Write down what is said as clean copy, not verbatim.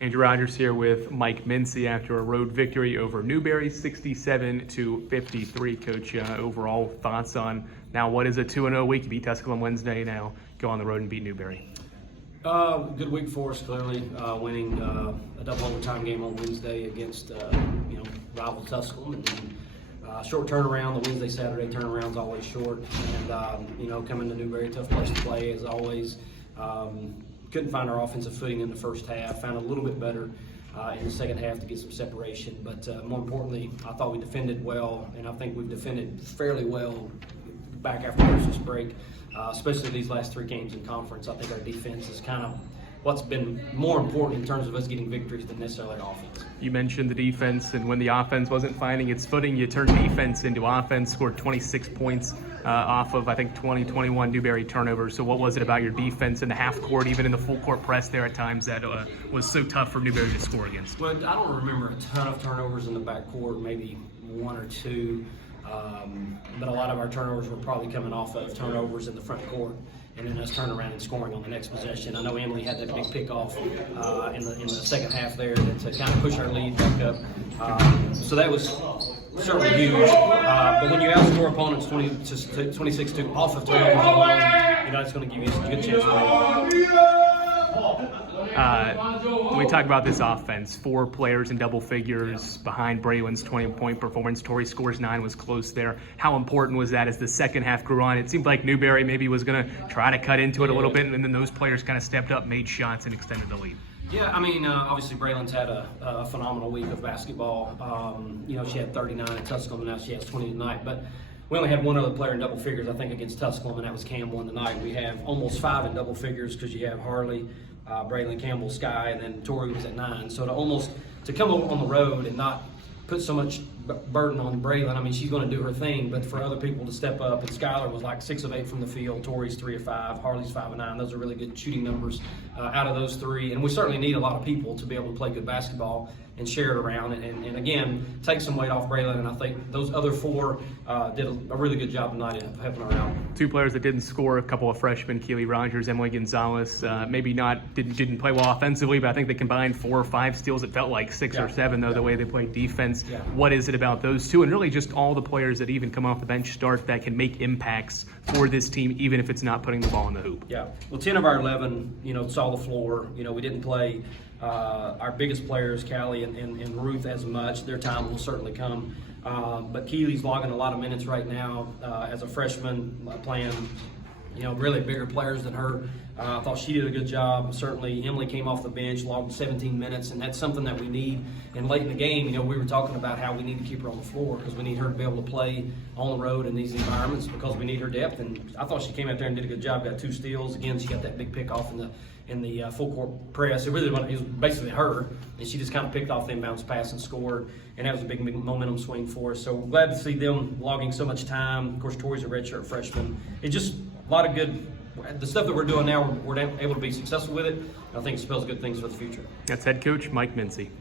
Andrew Rogers here with Mike Mincey after a road victory over Newberry, 67-53. Coach, overall thoughts on now what is a 2-0 week? You beat Tusculum Wednesday, now go on the road and beat Newberry. Good week for us, clearly, winning a double overtime game on Wednesday against rival Tusculum. And short turnaround, the Wednesday-Saturday turnaround's always short. And, coming to Newberry, tough place to play as always. Couldn't find our offensive footing in the first half, found a little bit better in the second half to get some separation. But more importantly, I thought we defended well, and I think we've defended fairly well back after Christmas break, especially these last three games in conference. I think our defense is kind of what's been more important in terms of us getting victories than necessarily our offense. You mentioned the defense, and when the offense wasn't finding its footing, you turned defense into offense, scored 26 points off of, I think, 21 Newberry turnovers. So what was it about your defense in the half court, even in the full court press there at times, that was so tough for Newberry to score against? Well, I don't remember a ton of turnovers in the backcourt, maybe one or two. But a lot of our turnovers were probably coming off of turnovers in the front court, and then us turning around and scoring on the next possession. I know Emily had that big pick off in the second half there to kind of push our lead back up. So that was certainly huge. But when you outscore opponents 26-2 off of turnovers alone, it's going to give you a good chance to win. When we talk about this offense, 4 players in double figures behind Braylon's 20-point performance. Tori scores 9, was close there. How important was that as the second half grew on? It seemed like Newberry maybe was going to try to cut into it a little bit, and then those players kind of stepped up, made shots, and extended the lead. Yeah, obviously Braylon's had a phenomenal week of basketball. She had 39 at Tusculum, and now she has 20 tonight. But we only had one other player in double figures, I think, against Tusculum, and that was Cam one tonight. We have almost 5 in double figures because you have Harley, Braylon, Campbell, Sky, and then Tori was at 9. So to come over on the road and not put so much burden on Braylon, she's going to do her thing, but for other people to step up, and Skylar was like 6 of 8 from the field, Tori's 3 of 5, Harley's 5 of 9. Those are really good shooting numbers out of those 3, and we certainly need a lot of people to be able to play good basketball and share it around, and again, take some weight off Braylon, and I think those other 4 did a really good job tonight in helping her out. 2 players that didn't score, a couple of freshmen, Keely Rogers, Emily Gonzalez, maybe didn't play well offensively, but I think they combined 4 or 5 steals. It felt like 6 or 7, though, the way they played defense. Yeah. What is it about those 2, and really just all the players that even come off the bench start that can make impacts for this team, even if it's not putting the ball in the hoop? Yeah, well, 10 of our 11, saw the floor. We didn't play our biggest players, Callie and Ruth, as much. Their time will certainly come. But Keely's logging a lot of minutes right now as a freshman, playing, really bigger players than her. I thought she did a good job. Certainly, Emily came off the bench, logged 17 minutes, and that's something that we need. And late in the game, we were talking about how we need to keep her on the floor because we need her to be able to play on the road in these environments because we need her depth. And I thought she came out there and did a good job. Got 2 steals. Again, she got that big pick off in the full court press. It was basically her, and she just kind of picked off the inbounds pass and scored, and that was a big momentum swing for us. So glad to see them logging so much time. Of course, Tori's a redshirt freshman. It's just a lot of good. The stuff that we're doing now, we're able to be successful with it. I think it spells good things for the future. That's head coach Mike Mincey.